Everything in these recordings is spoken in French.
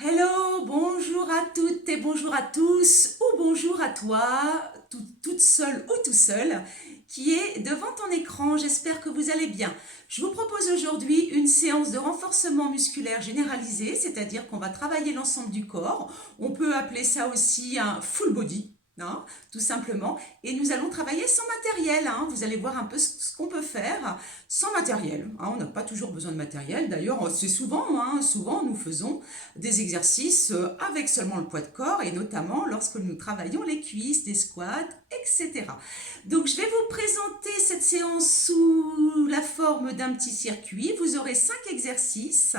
Hello, bonjour à toutes et bonjour à tous, ou bonjour à toi, toute seule ou tout seul, qui est devant ton écran. J'espère que vous allez bien. Je vous propose aujourd'hui une séance de renforcement musculaire généralisé, c'est-à-dire qu'on va travailler l'ensemble du corps. On peut appeler ça aussi un full body, hein, tout simplement. Et nous allons travailler sans matériel, hein. Vous allez voir un peu ce qu'on peut faire sans matériel, hein. On n'a pas toujours besoin de matériel. D'ailleurs, c'est souvent nous faisons des exercices avec seulement le poids de corps et notamment lorsque nous travaillons les cuisses, des squats, etc. Donc je vais vous présenter cette séance sous la forme d'un petit circuit. Vous aurez 5 exercices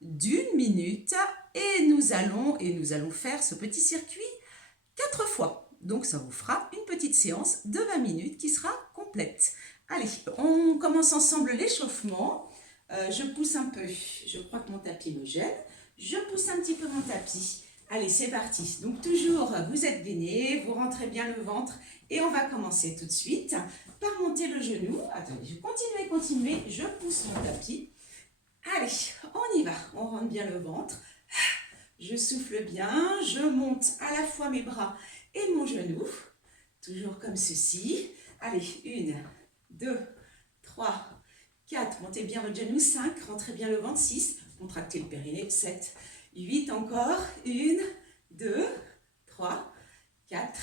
d'une minute et nous allons faire ce petit circuit 4 fois. Donc ça vous fera une petite séance de 20 minutes qui sera complète. Allez, on commence ensemble l'échauffement. Je pousse un peu, je crois que mon tapis me gêne. Je pousse un petit peu mon tapis. Allez, c'est parti. Donc toujours, vous êtes gainé, vous rentrez bien le ventre. Et on va commencer tout de suite par monter le genou. Attendez, je continue, je pousse mon tapis. Allez, on y va. On rentre bien le ventre. Je souffle bien, je monte à la fois mes bras et mon genou. Toujours comme ceci. Allez, 1, 2, 3, 4, montez bien votre genou, 5, rentrez bien le ventre, 6, contractez le périnée, 7, 8 encore, 1, 2, 3, 4,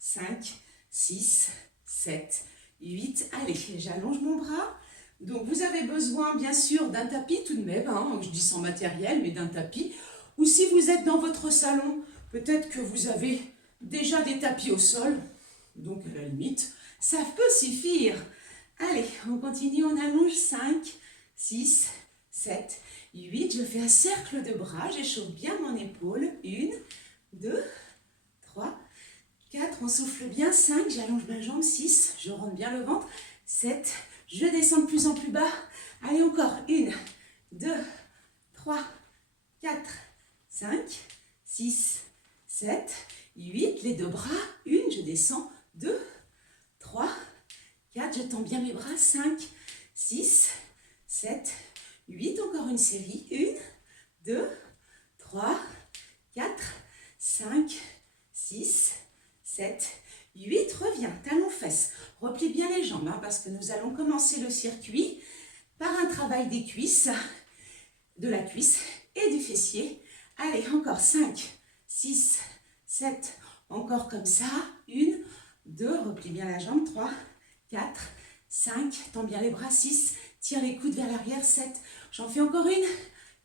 5, 6, 7, 8, allez, j'allonge mon bras. Donc vous avez besoin bien sûr d'un tapis tout de même, hein, je dis sans matériel, mais d'un tapis. Ou si vous êtes dans votre salon, peut-être que vous avez déjà des tapis au sol, donc à la limite, ça peut suffire. Allez, on continue, on allonge 5, 6, 7, 8. Je fais un cercle de bras, j'échauffe bien mon épaule. 1, 2, 3, 4, on souffle bien. 5, j'allonge ma jambe. 6, je rentre bien le ventre. 7, je descends de plus en plus bas. Allez, encore. 1, 2, 3, 4, 5, 6, 7, 8. Les deux bras. 1, je descends. 2, 3, 4, je tends bien mes bras, 5, 6, 7, 8, encore une série, 1, 2, 3, 4, 5, 6, 7, 8, reviens, talons fesses, replie bien les jambes, hein, parce que nous allons commencer le circuit par un travail des cuisses, de la cuisse et du fessier. Allez, encore 5, 6, 7, encore comme ça, 1, 2, replie bien la jambe, 3, 4, 5, tends bien les bras, 6, tire les coudes vers l'arrière, 7, j'en fais encore une,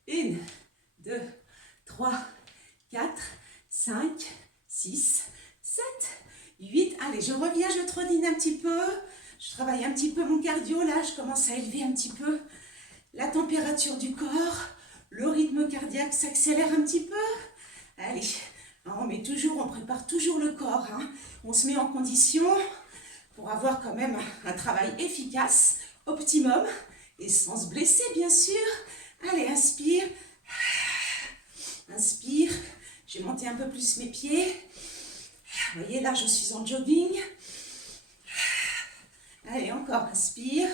1, 2, 3, 4, 5, 6, 7, 8, allez, je reviens, je trottine un petit peu, je travaille un petit peu mon cardio, là, je commence à élever un petit peu la température du corps, le rythme cardiaque s'accélère un petit peu, allez, on prépare toujours le corps, hein. On se met en condition pour avoir quand même un travail efficace, optimum, et sans se blesser bien sûr. Allez, inspire, inspire, je vais monter un peu plus mes pieds. Vous voyez, là je suis en jogging. Allez, encore, inspire,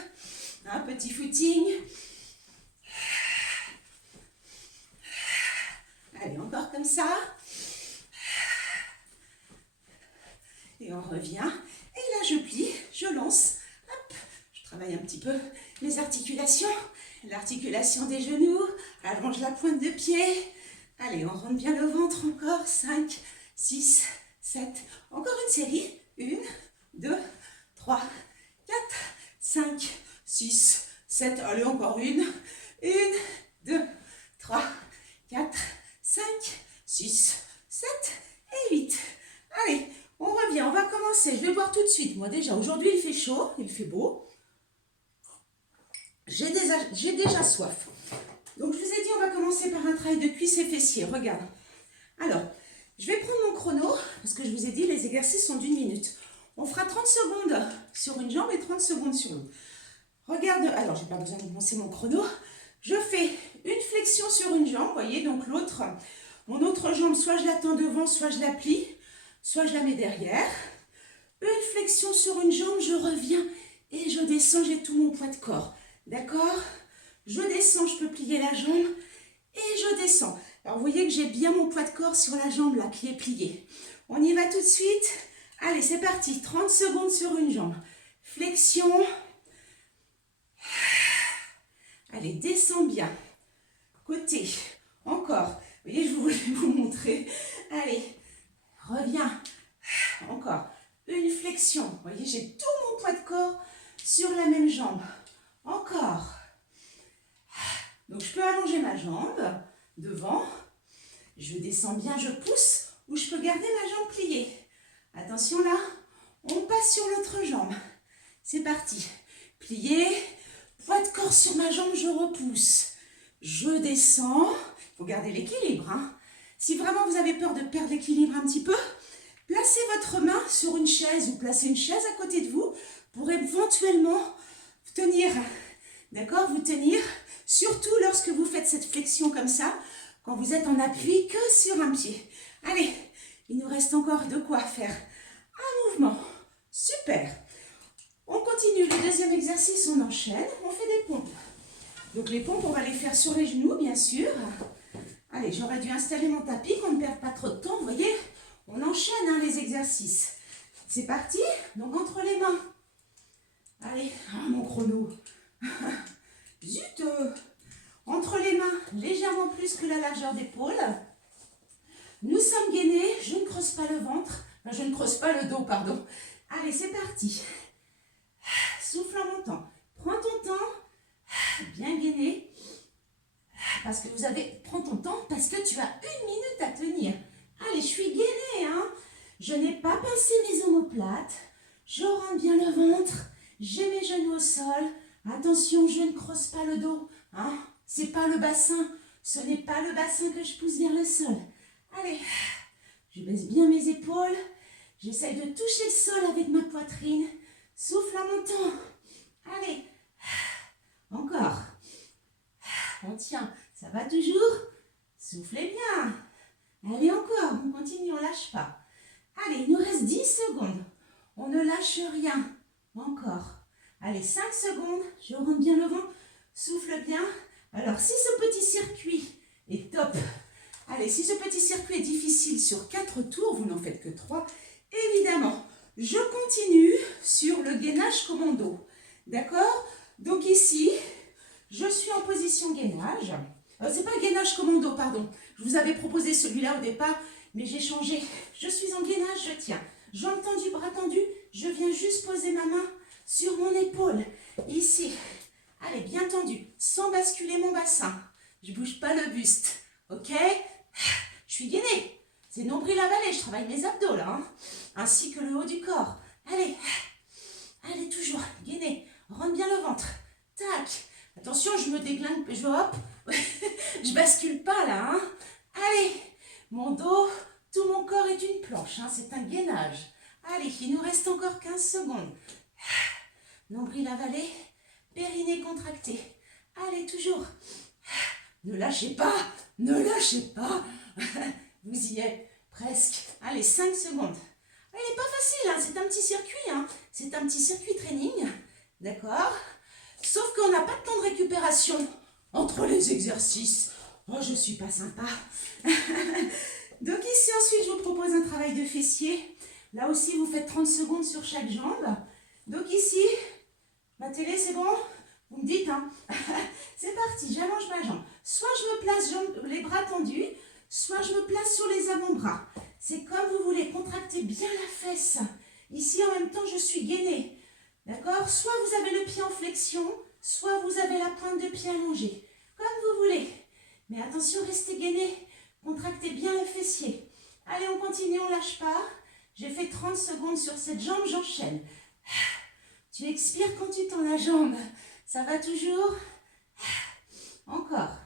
un petit footing. Allez, encore comme ça. Et on revient. Et là, je plie, je lance. Hop, je travaille un petit peu mes articulations. L'articulation des genoux. Allonge la pointe de pied. Allez, on rentre bien le ventre encore. 5, 6, 7. Encore une série. 1, 2, 3, 4, 5, 6, 7. Allez, encore une. 1, 2, 3, 4, 5, 6, 7 et 8. Allez, on revient, on va commencer. Je vais boire tout de suite. Moi déjà, aujourd'hui il fait chaud, il fait beau. J'ai déjà soif. Donc je vous ai dit, on va commencer par un travail de cuisses et fessiers. Regarde. Alors, je vais prendre mon chrono, parce que je vous ai dit, les exercices sont d'1 minute. On fera 30 secondes sur une jambe et 30 secondes sur l'autre. Regarde, alors j'ai pas besoin de lancer mon chrono. Je fais une flexion sur une jambe, vous voyez, donc l'autre, mon autre jambe, soit je la tends devant, soit je la plie, soit je la mets derrière. Une flexion sur une jambe, je reviens et je descends, j'ai tout mon poids de corps. D'accord? Je descends, je peux plier la jambe et descends. Alors, vous voyez que j'ai bien mon poids de corps sur la jambe là qui est pliée. On y va tout de suite. Allez, c'est parti. 30 secondes sur une jambe. Flexion. Allez, descends bien. Côté. Encore. Vous voyez, je voulais vous montrer. Allez, reviens. Encore. Une flexion. Vous voyez, j'ai tout mon poids de corps sur la même jambe. Encore. Donc, je peux allonger ma jambe devant. Je descends bien, je pousse. Ou je peux garder ma jambe pliée. Attention là, on passe sur l'autre jambe. C'est parti. Plié. Poids de corps sur ma jambe, je repousse. Je descends. Il faut garder l'équilibre. Hein. Si vraiment vous avez peur de perdre l'équilibre un petit peu, placez votre main sur une chaise ou placez une chaise à côté de vous pour éventuellement tenir. D'accord? Vous tenir, surtout lorsque vous faites cette flexion comme ça, quand vous êtes en appui que sur un pied. Allez, il nous reste encore de quoi faire un mouvement. Super. On continue le deuxième exercice, on enchaîne, on fait des pompes. Donc les pompes, on va les faire sur les genoux, bien sûr. Allez, j'aurais dû installer mon tapis, qu'on ne perde pas trop de temps, vous voyez. On enchaîne hein, les exercices. C'est parti. Donc entre les mains. Allez, mon chrono. Zut. Entre les mains, légèrement plus que la largeur d'épaule. Nous sommes gainés, je ne creuse pas le ventre. Enfin, je ne creuse pas le dos, pardon. Allez, c'est parti. Souffle en montant. Prends ton temps. Bien gainé. Parce que vous avez... Prends ton temps parce que tu as 1 minute à tenir. Allez, je suis gainée, hein. Je n'ai pas pincé mes omoplates. Je rentre bien le ventre. J'ai mes genoux au sol. Attention, je ne creuse pas le dos. Hein. C'est pas le bassin. Ce n'est pas le bassin que je pousse vers le sol. Allez, je baisse bien mes épaules. J'essaye de toucher le sol avec ma poitrine. Souffle en montant. Allez. Encore. On tient. Ça va toujours? Soufflez bien. Allez, encore. On continue, on ne lâche pas. Allez, il nous reste 10 secondes. On ne lâche rien. Encore. Allez, 5 secondes. Je rentre bien le vent. Souffle bien. Alors, si ce petit circuit est top, allez, si ce petit circuit est difficile sur 4 tours, vous n'en faites que 3, évidemment, je continue sur le gainage commando. D'accord? Donc ici, je suis en position gainage. C'est pas le gainage commando, pardon. Je vous avais proposé celui-là au départ, mais j'ai changé. Je suis en gainage, je tiens. Jambes tendues, bras tendus. Je viens juste poser ma main sur mon épaule. Ici. Allez, bien tendu, sans basculer mon bassin. Je bouge pas le buste. Ok? Je suis gainée. C'est nombril avalé, je travaille mes abdos là. Hein, ainsi que le haut du corps. Allez. Allez, toujours. Gainée. Rentre bien le ventre. Tac. Attention, je me déglingue. Hop. Je bascule pas là. Hein. Allez. Mon dos, tout mon corps est une planche. Hein, c'est un gainage. Allez, il nous reste encore 15 secondes. Nombril avalé. Périnée contracté. Allez, toujours. Ne lâchez pas. Ne lâchez pas. Vous y êtes presque. Allez, 5 secondes. Elle n'est pas facile, hein. C'est un petit circuit. Hein. C'est un petit circuit training. D'accord? Sauf qu'on n'a pas de temps de récupération entre les exercices. Oh, je suis pas sympa. Donc ici, ensuite, je vous propose un travail de fessier. Là aussi, vous faites 30 secondes sur chaque jambe. Donc ici, ma télé, c'est bon? Vous me dites, hein? C'est parti, j'allonge ma jambe. Soit je me place les bras tendus, soit je me place sur les avant-bras. C'est comme vous voulez, contractez bien la fesse. Ici, en même temps, je suis gainée. D'accord? Soit vous avez le pied en flexion, soit vous avez la pointe de pied allongée. Comme vous voulez. Mais attention, restez gainés. Contractez bien les fessiers. Allez, on continue, on ne lâche pas. J'ai fait 30 secondes sur cette jambe, j'enchaîne. Tu expires quand tu tends la jambe. Ça va toujours? Encore.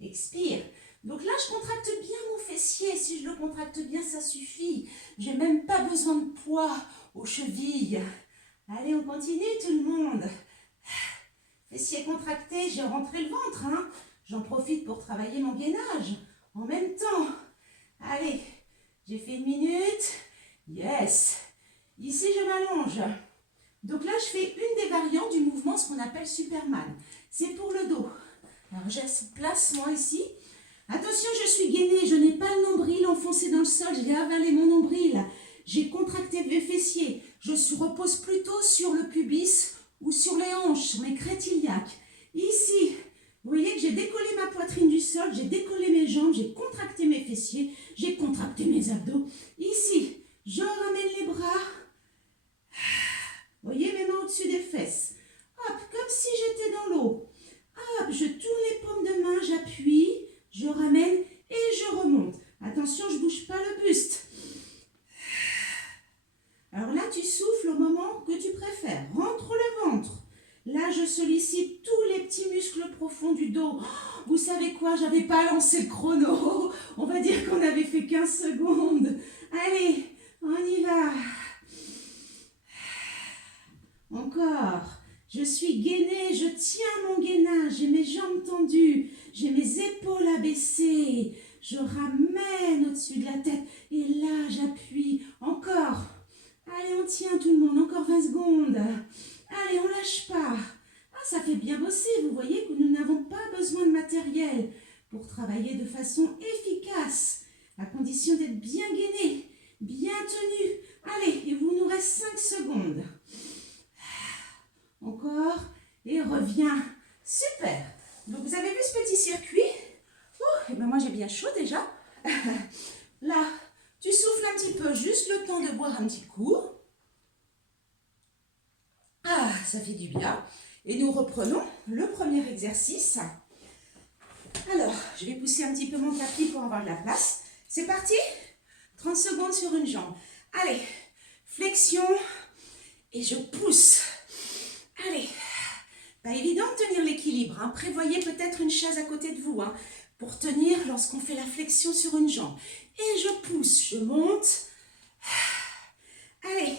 Expire. Donc là, je contracte bien mon fessier. Si je le contracte bien, ça suffit. Je n'ai même pas besoin de poids aux chevilles. Allez, on continue tout le monde. Fessier contracté, j'ai rentré le ventre. Hein. J'en profite pour travailler mon gainage. En même temps. Allez, j'ai fait 1 minute. Yes. Ici, je m'allonge. Donc là, je fais une des variantes du mouvement, ce qu'on appelle Superman. C'est pour le dos. Alors, je place moi ici. Attention, je suis gainée, je n'ai pas le nombril enfoncé dans le sol, j'ai avalé mon nombril. J'ai contracté mes fessiers. Je repose plutôt sur le pubis ou sur les hanches, sur mes crêtes iliaques. Ici, vous voyez que j'ai décollé ma poitrine du sol, j'ai décollé mes jambes, j'ai contracté mes fessiers, j'ai contracté mes abdos. Ici, je ramène les bras. Vous voyez mes mains au-dessus des fesses. Hop, comme si j'étais dans l'eau. Hop, je tourne les paumes de main, j'appuie, je ramène et je remonte. Attention, je ne bouge pas le buste. Alors là, tu souffles au moment que tu préfères. Rentre le ventre. Là, je sollicite tous les petits muscles profonds du dos. Oh, vous savez quoi? J'avais pas lancé le chrono. On va dire qu'on avait fait 15 secondes. Allez, on y va. Encore. Je suis gainée, je tiens mon gainage. J'ai mes jambes tendues. J'ai mes épaules abaissées. Je ramène au-dessus de la tête. Et là, j'appuie. Encore. Allez, on tient tout le monde. Encore 20 secondes. Allez, on lâche pas. Ah, ça fait bien bosser. Vous voyez que nous n'avons pas besoin de matériel pour travailler de façon efficace, à condition d'être bien gainé, bien tenu. Allez, il vous nous reste 5 secondes. Encore. Et reviens. Super. Donc, vous avez vu ce petit circuit? Et ben moi, j'ai bien chaud déjà. Là, tu souffles un petit peu, juste le temps de boire un petit coup. Ah, ça fait du bien. Et nous reprenons le premier exercice. Alors, je vais pousser un petit peu mon tapis pour avoir de la place. C'est parti. 30 secondes sur une jambe. Allez, flexion. Et je pousse. Allez. Pas évident de tenir l'équilibre. Hein. Prévoyez peut-être une chaise à côté de vous. Hein, pour tenir lorsqu'on fait la flexion sur une jambe. Et je pousse, je monte. Allez.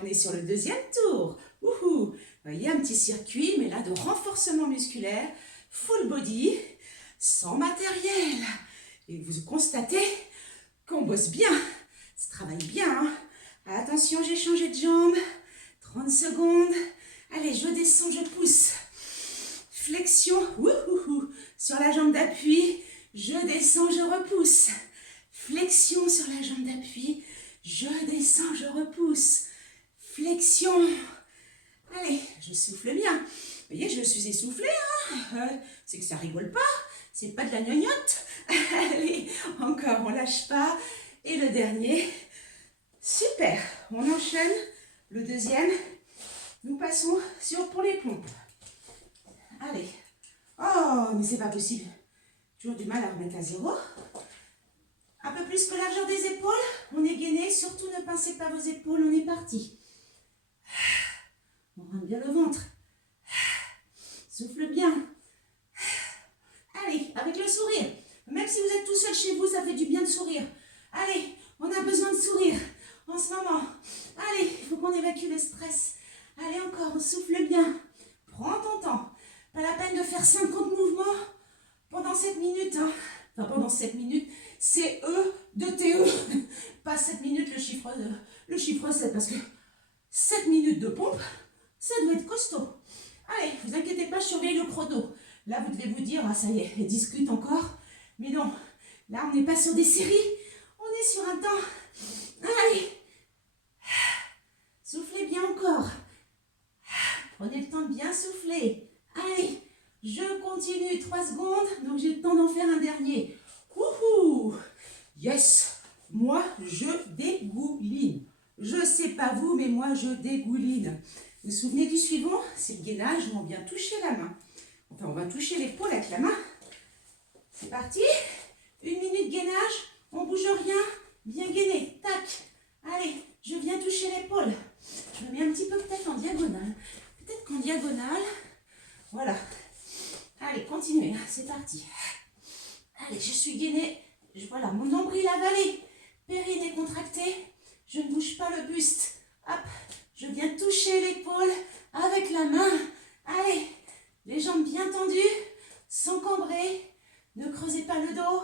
On est sur le deuxième tour. Wouhou. Vous voyez, un petit circuit, mais là de renforcement musculaire, full body, sans matériel. Et vous constatez qu'on bosse bien. Ça travaille bien. Hein. Attention, j'ai changé de jambe. 30 secondes. Allez, je descends, je pousse. Flexion. Wouhou. Sur la jambe d'appui. Je descends, je repousse. Flexion sur la jambe d'appui. Je descends, je repousse. Flexion. Allez, je souffle bien. Vous voyez, je suis essoufflée. Hein, c'est que ça rigole pas. C'est pas de la gnognotte. Allez, encore, on lâche pas. Et le dernier. Super. On enchaîne. Le deuxième. Nous passons pour les pompes. Allez. Oh, mais c'est pas possible. Toujours du mal à remettre à zéro. Un peu plus que largeur des épaules. On est gainé. Surtout ne pincez pas vos épaules. On est parti. On rentre bien le ventre. Souffle bien. Allez, avec le sourire. Même si vous êtes tout seul chez vous, ça fait du bien de sourire. Allez, on a besoin de sourire en ce moment. Allez, il faut qu'on évacue le stress. Allez, encore, on souffle bien. Prends ton temps. Pas la peine de faire 50 mouvements pendant 7 minutes. Hein. Enfin, pendant 7 minutes, c'est E de TE. Pas 7 minutes le chiffre 7, parce que 7 minutes de pompe, ça doit être costaud. Allez, vous inquiétez pas, je surveille le chrono. Là, vous devez vous dire, ah, ça y est, elle discute encore. Mais non, là, on n'est pas sur des séries, on est sur un temps. Allez, soufflez bien encore. Prenez le temps de bien souffler. Allez, je continue 3 secondes, donc j'ai le temps d'en faire un dernier. Wouhou! Yes! Moi, je dégouline. Je sais pas vous, mais moi, je dégouline. Vous vous souvenez du suivant? C'est le gainage où on vient toucher la main. Enfin, on va toucher l'épaule avec la main. C'est parti. 1 minute gainage. On bouge rien. Bien gainé. Tac. Allez, je viens toucher l'épaule. Je me mets un petit peu peut-être en diagonale. Peut-être qu'en diagonale. Voilà. Allez, continuez. C'est parti. Allez, je suis gainée. Voilà, mon nombril avalé. Périnée contracté. Je ne bouge pas le buste. Hop. Je viens toucher l'épaule avec la main. Allez, les jambes bien tendues, sans cambrer. Ne creusez pas le dos.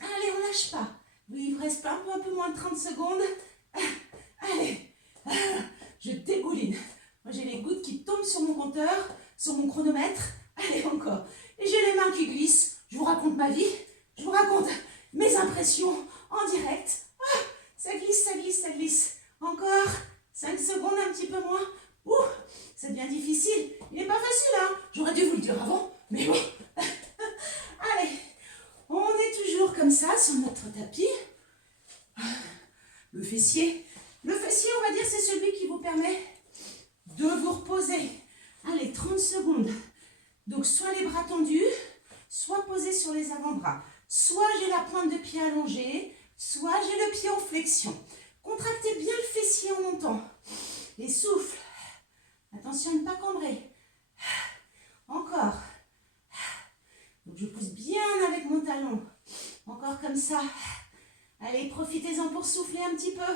Allez, on lâche pas. Il vous reste un peu moins de 30 secondes. Allez, je dégouline. Moi, j'ai les gouttes qui tombent sur mon compteur, sur mon chronomètre. Allez, encore. Et j'ai les mains qui glissent. Je vous raconte ma vie, je vous raconte mes impressions en direct. Ah, ça glisse, ça glisse, ça glisse. Encore 5 secondes, un petit peu moins. Ouh, ça devient difficile. Il n'est pas facile, hein. J'aurais dû vous le dire avant, mais bon. Allez, on est toujours comme ça sur notre tapis. Le fessier, on va dire, c'est celui qui vous permet de vous reposer. Allez, 30 secondes. Donc, soit les bras tendus, soit posés sur les avant-bras. Soit j'ai la pointe de pied allongée, soit j'ai le pied en flexion. Contractez bien le fessier en montant. Et souffle. Attention à ne pas cambrer. Encore. Donc, je pousse bien avec mon talon. Encore comme ça. Allez, profitez-en pour souffler un petit peu.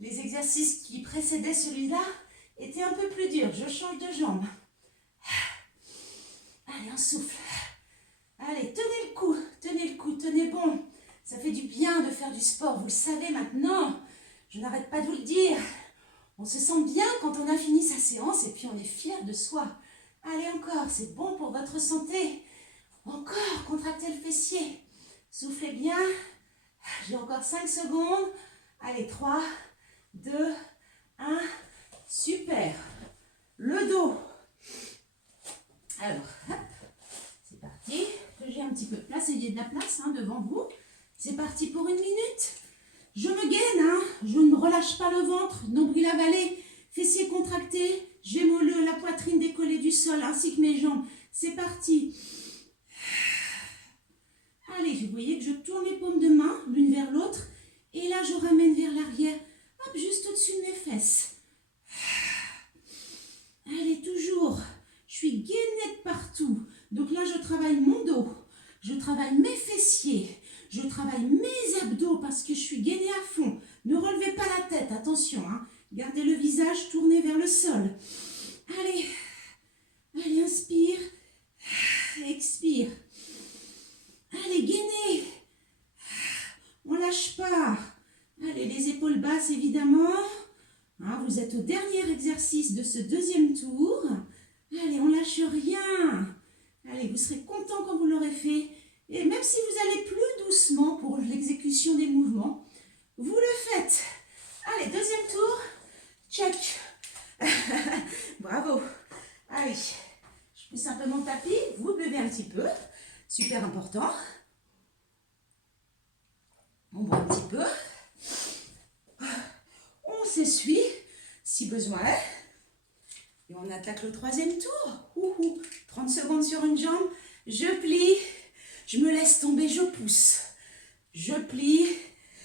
Les exercices qui précédaient celui-là étaient un peu plus durs. Je change de jambe. Allez, on souffle. Allez, tenez le coup, tenez bon. Ça fait du bien de faire du sport, vous le savez maintenant. Je n'arrête pas de vous le dire. On se sent bien quand on a fini sa séance et puis on est fier de soi. Allez, encore, c'est bon pour votre santé. Encore, contractez le fessier. Soufflez bien. J'ai encore 5 secondes. Allez, 3, 2, 1. Super. Le dos. Alors, hop, c'est parti. Que j'ai un petit peu de place, ayez de la place devant vous. C'est parti pour 1 minute. Je me gaine, je ne me relâche pas le ventre, nombril avalé, fessiers contractés. J'ai la poitrine décollée du sol ainsi que mes jambes. C'est parti. Allez, vous voyez que je tourne les paumes de main l'une vers l'autre. Et là, je ramène vers l'arrière, hop, juste au-dessus de mes fesses. Allez, toujours. Je suis gainée de partout. Donc là, je travaille mon dos. Je travaille mes fessiers. Je travaille mes abdos parce que je suis gainée à fond. Ne relevez pas la tête, attention. Gardez le visage tourné vers le sol. Allez. Allez, inspire. Expire. Allez, gainez. On ne lâche pas. Allez, les épaules basses, évidemment. Vous êtes au dernier exercice de ce deuxième tour. Allez, on ne lâche rien. Allez, vous serez content quand vous l'aurez fait. Et même si vous allez plus doucement pour l'exécution des mouvements, vous le faites. Allez, deuxième tour. Check. Bravo. Allez, je pousse un peu mon tapis. Vous buvez un petit peu. Super important. On boit un petit peu. On s'essuie si besoin est. Et on attaque le troisième tour. 30 secondes sur une jambe. Je plie. Je me laisse tomber, je pousse. Je plie.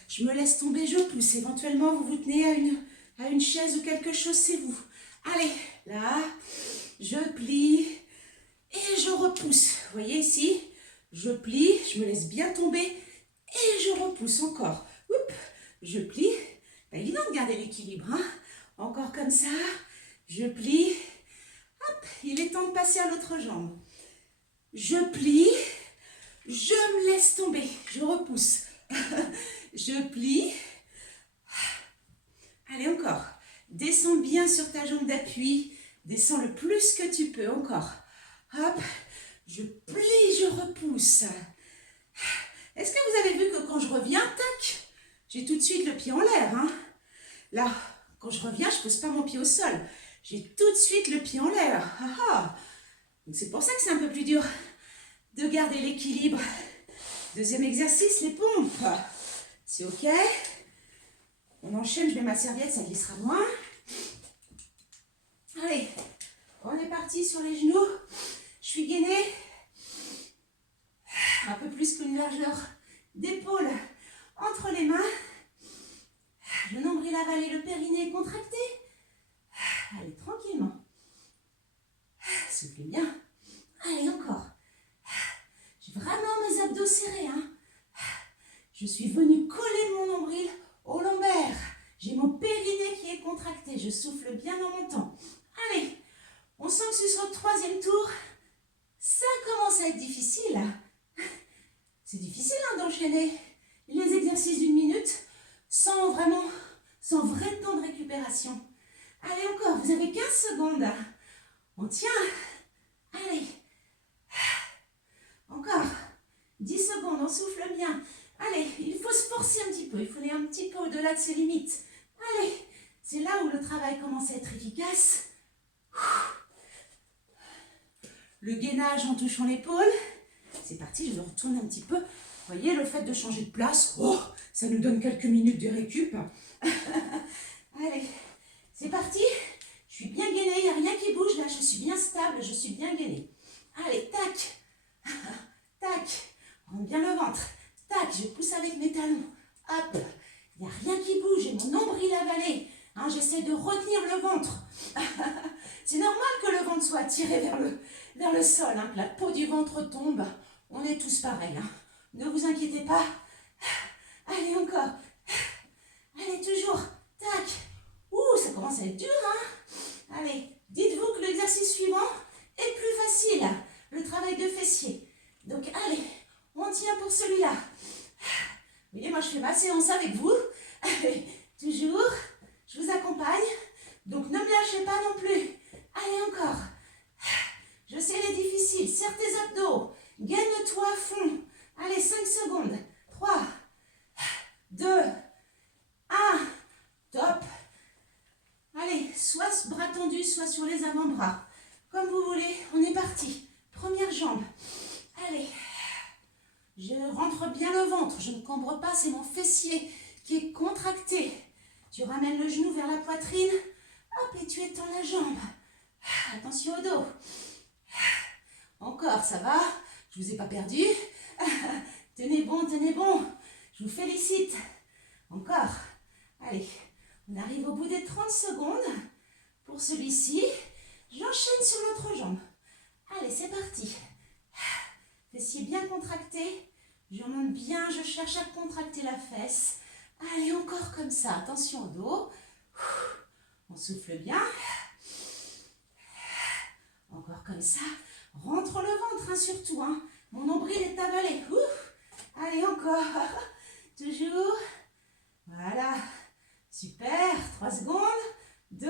Je me laisse tomber, je pousse. Éventuellement, vous vous tenez à une chaise ou quelque chose, c'est vous. Allez, là. Je plie. Et je repousse. Vous voyez ici, je plie. Je me laisse bien tomber. Et je repousse encore. Oups, je plie. Pas évident de garder l'équilibre. Encore comme ça. Je plie. Hop, il est temps de passer à l'autre jambe. Je plie. Je me laisse tomber. Je repousse. Je plie. Allez, encore. Descends bien sur ta jambe d'appui. Descends le plus que tu peux. Encore. Hop. Je plie, je repousse. Est-ce que vous avez vu que quand je reviens, tac, j'ai tout de suite le pied en l'air. Là, quand je reviens, je ne pose pas mon pied au sol. J'ai tout de suite le pied en l'air. Donc c'est pour ça que c'est un peu plus dur de garder l'équilibre. Deuxième exercice, les pompes. C'est ok. On enchaîne, je mets ma serviette, ça glissera moins. Allez, on est parti sur les genoux. Je suis gainée. Un peu plus qu'une largeur d'épaule entre les mains. Le nombril avalé, le périnée contracté. Allez, tranquillement. Soufflez bien. Allez, encore. J'ai vraiment mes abdos serrés. Je suis venue coller mon nombril au lombaire. J'ai mon périnée qui est contracté. Je souffle bien en montant. Allez, on sent que sur le troisième tour, ça commence à être difficile. C'est difficile d'enchaîner les exercices d'1 minute sans vrai temps de récupération. Allez, encore, vous avez 15 secondes. On tient. Allez. Encore. secondes, on souffle bien. Allez, il faut se forcer un petit peu, il faut aller un petit peu au-delà de ses limites. Allez, c'est là où le travail commence à être efficace. Le gainage en touchant l'épaule. C'est parti, je vais retourner un petit peu. Vous voyez, le fait de changer de place, oh, ça nous donne quelques minutes de récup. Allez, c'est parti. Je suis bien gainée, il n'y a rien qui bouge là, je suis bien stable, je suis bien gainée. Allez, tac, tac, rentre bien le ventre. Tac, je pousse avec mes talons. Hop, il n'y a rien qui bouge, j'ai mon nombril avalé. Hein, j'essaie de retenir le ventre. C'est normal que le ventre soit tiré vers le sol, hein, que la peau du ventre tombe. On est tous pareils. Hein. Ne vous inquiétez pas. Allez, encore. Allez, toujours. Tac. Ouh, ça commence à être dur. Hein. Allez, dites-vous que l'exercice suivant est plus facile. Le travail de fessier. Donc, allez, on tient pour celui-là. Vous voyez, moi, je fais ma séance avec vous. Allez, toujours. Je vous accompagne. Donc, ne me lâchez pas non plus. Allez, encore. Je sais, il est difficile. Serre tes abdos. Gaine-toi à fond. Allez, 5 secondes. 3, 2, 1. Top. Allez, soit bras tendus, soit sur les avant-bras. Comme vous voulez, on est parti. Première jambe. Allez. Je rentre bien le ventre. Je ne cambre pas, c'est mon fessier qui est contracté. Tu ramènes le genou vers la poitrine. Hop, et tu étends la jambe. Attention au dos. Encore, ça va? Je ne vous ai pas perdu. Tenez bon, tenez bon. Je vous félicite. Encore. Allez, on arrive au bout des 30 secondes. Pour celui-ci, j'enchaîne sur l'autre jambe. Allez, c'est parti. Fessier bien contracté. Je remonte bien, je cherche à contracter la fesse. Allez, encore comme ça. Attention au dos. On souffle bien. Encore comme ça. Rentre le ventre, hein, surtout. Hein. Mon nombril est avalé. Allez, encore. Toujours. Voilà. Super. 3 secondes. 2.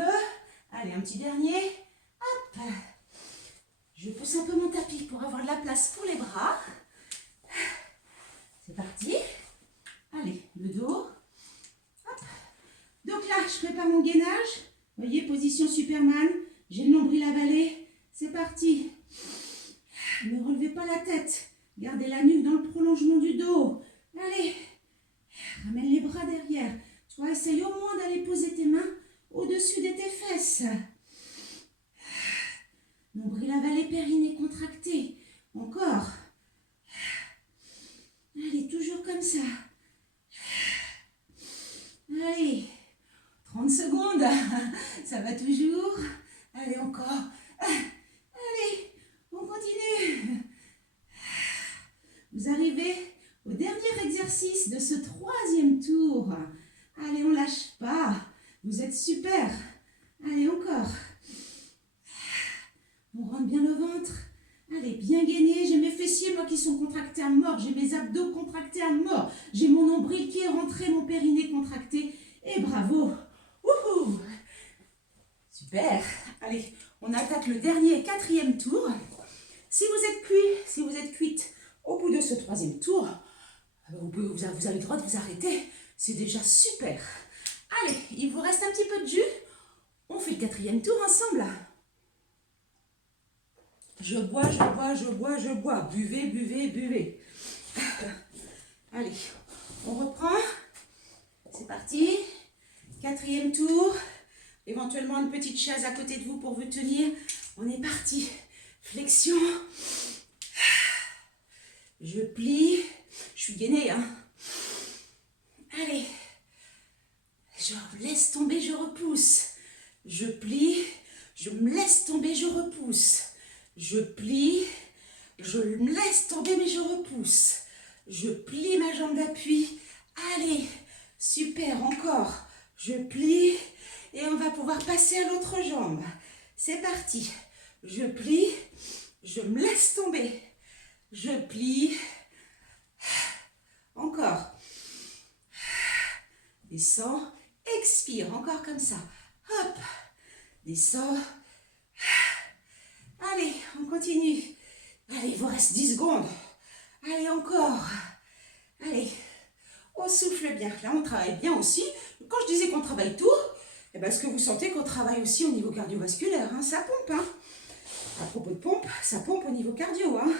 Allez, un petit dernier. Hop. Je pousse un peu mon tapis pour avoir de la place pour les bras. C'est parti. Allez, le dos. Hop. Donc là, je prépare mon gainage. Vous voyez, position Superman. J'ai le nombril avalé. C'est parti. Ne relevez pas la tête. Gardez la nuque dans le prolongement du dos. Allez. Ramène les bras derrière. Toi, essaye au moins d'aller poser tes mains au-dessus de tes fesses. Nombril avalé, périnée contracté. Encore. Allez, toujours comme ça. Allez. 30 secondes. Ça va toujours. Allez, encore. Allez, on continue. Vous arrivez au dernier exercice de ce 3e tour. Allez, on lâche pas. Vous êtes super. Allez, encore. On rentre bien le ventre. Allez, bien gainé. J'ai mes fessiers, moi, qui sont contractés à mort. J'ai mes abdos contractés à mort. J'ai mon nombril qui est rentré, mon périnée contracté. Et bravo. Wouhou. Super. Allez, on attaque le dernier 4e tour. Si vous êtes cuit, si vous êtes cuite au bout de ce 3e tour, vous avez le droit de vous arrêter. C'est déjà super. Allez, il vous reste un petit peu de jus. On fait le 4e tour ensemble. Je bois, je bois, je bois, je bois. Buvez, buvez, buvez. Allez, on reprend. C'est parti. 4e tour. Éventuellement une petite chaise à côté de vous pour vous tenir. On est parti. Flexion. Je plie. Je suis gainée, hein. Allez. Je laisse tomber, je repousse. Je plie. Je me laisse tomber, je repousse. Je plie. Je me laisse tomber, mais je repousse. Je plie ma jambe d'appui. Allez. Super, encore. Je plie. Et on va pouvoir passer à l'autre jambe. C'est parti. Je plie. Je me laisse tomber. Je plie. Encore. Descends. Expire. Encore comme ça. Hop. Descends. Allez, on continue. Allez, il vous reste 10 secondes. Allez, encore. Allez, on souffle bien. Là, on travaille bien aussi. Quand je disais qu'on travaille tout, eh ben, est-ce que vous sentez qu'on travaille aussi au niveau cardiovasculaire, hein? Ça pompe, hein? À propos de pompe, ça pompe au niveau cardio, hein?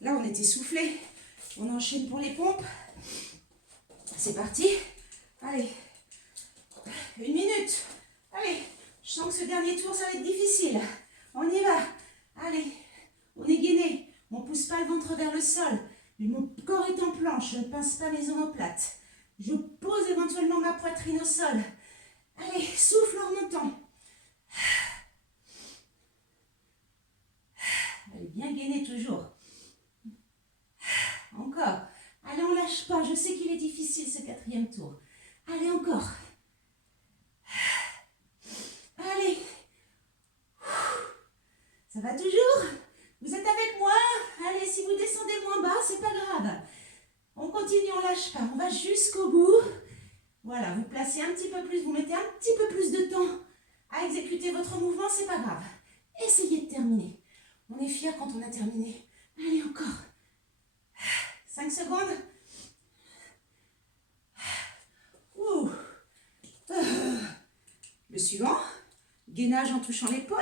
Là, on est essoufflé. On enchaîne pour les pompes. C'est parti. Allez, 1 minute. Allez, je sens que ce dernier tour, ça va être difficile. On y va. Allez, on est gainé. On ne pousse pas le ventre vers le sol. Mon corps est en planche. Je ne pince pas mes omoplates. Je pose éventuellement ma poitrine au sol. Allez, souffle en remontant. Allez, bien gainé toujours. Encore. Allez, on ne lâche pas. Je sais qu'il est difficile ce 4e tour. Allez, encore. Allez. Ça va toujours? Vous êtes avec moi? Allez, si vous descendez moins bas, c'est pas grave. On continue, on lâche pas. On va jusqu'au bout. Voilà, vous placez un petit peu plus, vous mettez un petit peu plus de temps à exécuter votre mouvement, c'est pas grave. Essayez de terminer. On est fiers quand on a terminé. Allez, encore. 5 secondes. Ouh. Le suivant. Gainage en touchant l'épaule.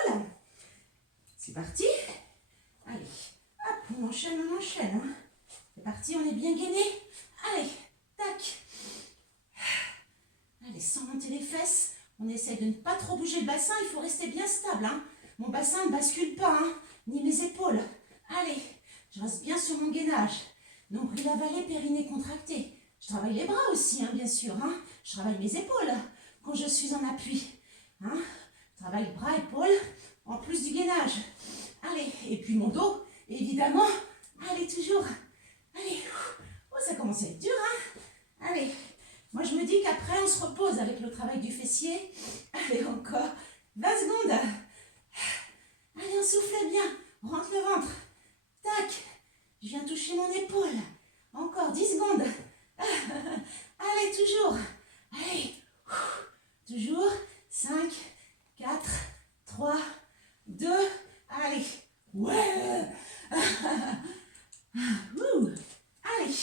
C'est parti. Allez. Hop, on enchaîne, on enchaîne. Hein. C'est parti, on est bien gainé. Allez, tac. Allez, sans monter les fesses. On essaie de ne pas trop bouger le bassin. Il faut rester bien stable. Hein. Mon bassin ne bascule pas, hein, ni mes épaules. Allez, je reste bien sur mon gainage. Nombril avalé, périnée contracté. Je travaille les bras aussi, hein, bien sûr. Hein. Je travaille mes épaules quand je suis en appui. Hein. Je travaille bras, épaules, en plus du gainage. Allez, et puis mon dos, évidemment. Allez, toujours. Allez, oh, ça commence à être dur, hein. Allez, moi je me dis qu'après on se repose avec le travail du fessier. Allez, encore 20 secondes. Allez, on souffle bien. On rentre le ventre. Tac. Je viens toucher mon épaule. Encore 10 secondes. Allez, toujours. Allez. Toujours. 5, 4, 3, 2. Allez. Ouais. Allez.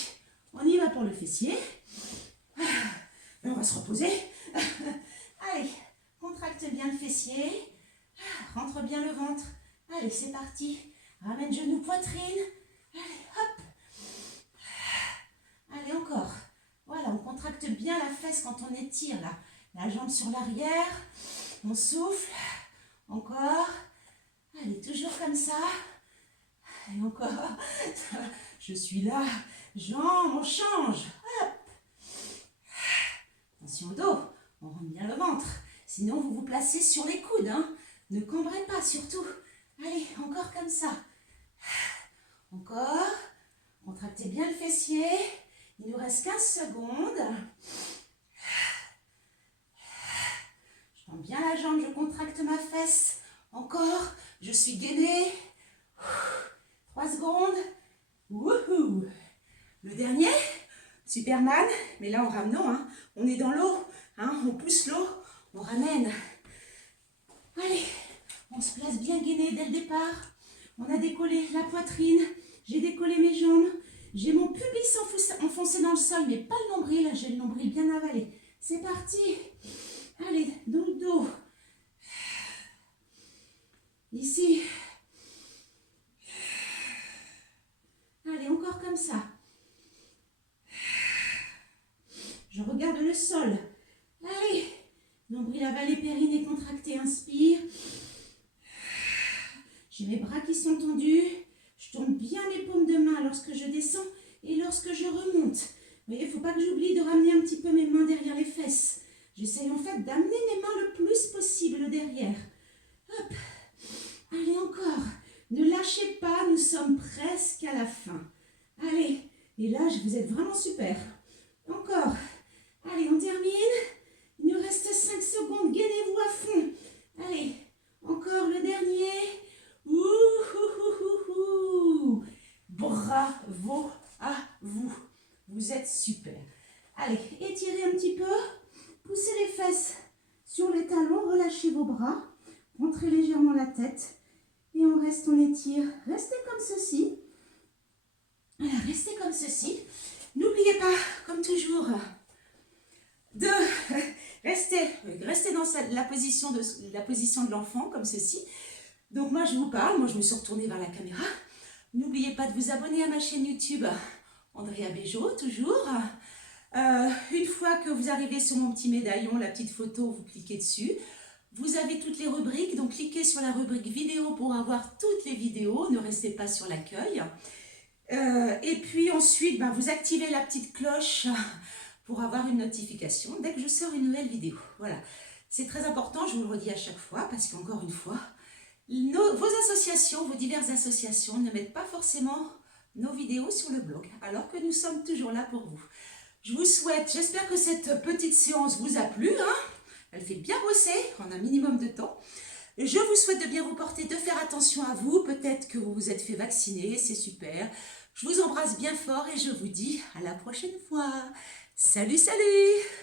On y va pour le fessier. On va se reposer. Allez. Contracte bien le fessier. Rentre bien le ventre. Allez, c'est parti. Ramène genou, poitrine. Allez, hop. Allez, encore. Voilà, on contracte bien la fesse quand on étire là. La jambe sur l'arrière. On souffle. Encore. Allez, toujours comme ça. Et encore. Je suis là. Jambes, on change. Hop. Attention au dos. On rentre bien le ventre. Sinon, vous vous placez sur les coudes. Hein. Ne cambrez pas, surtout. Allez, encore comme ça. Encore. Contractez bien le fessier. Il nous reste 15 secondes. Je tends bien la jambe, je contracte ma fesse. Encore. Je suis gainée. 3 secondes. Wouhou. Le dernier. Superman. Mais là, en ramenant, hein, on est dans l'eau. Hein, on pousse l'eau. On ramène. Allez. On se place bien gainé dès le départ. On a décollé la poitrine. J'ai décollé mes jambes. J'ai mon pubis enfoncé dans le sol, mais pas le nombril. J'ai le nombril bien avalé. C'est parti. Allez, dans le dos. Ici. Allez, encore comme ça. Je regarde le sol. Allez. Nombril avalé, périnée contracté. Inspire. J'ai mes bras qui sont tendus. Je tourne bien mes paumes de main lorsque je descends et lorsque je remonte. Vous voyez, il ne faut pas que j'oublie de ramener un petit peu mes mains derrière les fesses. J'essaye en fait d'amener mes mains le plus possible derrière. Hop. Allez, encore. Ne lâchez pas, nous sommes presque à la fin. Allez. Et là, vous êtes vraiment super. Encore. Allez, on termine. Il nous reste 5 secondes. Gainez-vous à fond. Allez. Encore le dernier. Ouh. Bravo à vous. Vous êtes super. Allez, étirez un petit peu. Poussez les fesses sur les talons. Relâchez vos bras. Montrez légèrement la tête. Et on reste, on étire. Restez comme ceci. Voilà, restez comme ceci. N'oubliez pas, comme toujours, de rester dans la position de l'enfant, comme ceci. Donc moi je vous parle, moi je me suis retournée vers la caméra. N'oubliez pas de vous abonner à ma chaîne YouTube, Andrea Béjot, toujours. Une fois que vous arrivez sur mon petit médaillon, la petite photo, vous cliquez dessus. Vous avez toutes les rubriques, donc cliquez sur la rubrique vidéo pour avoir toutes les vidéos, ne restez pas sur l'accueil. Et puis ensuite, vous activez la petite cloche pour avoir une notification dès que je sors une nouvelle vidéo. Voilà, c'est très important, je vous le redis à chaque fois, parce qu'encore une fois, vos associations, vos diverses associations ne mettent pas forcément nos vidéos sur le blog, alors que nous sommes toujours là pour vous. Je vous souhaite, j'espère que cette petite séance vous a plu, hein. Elle fait bien bosser en un minimum de temps. Je vous souhaite de bien vous porter, de faire attention à vous. Peut-être que vous vous êtes fait vacciner, c'est super. Je vous embrasse bien fort et je vous dis à la prochaine fois. Salut, salut!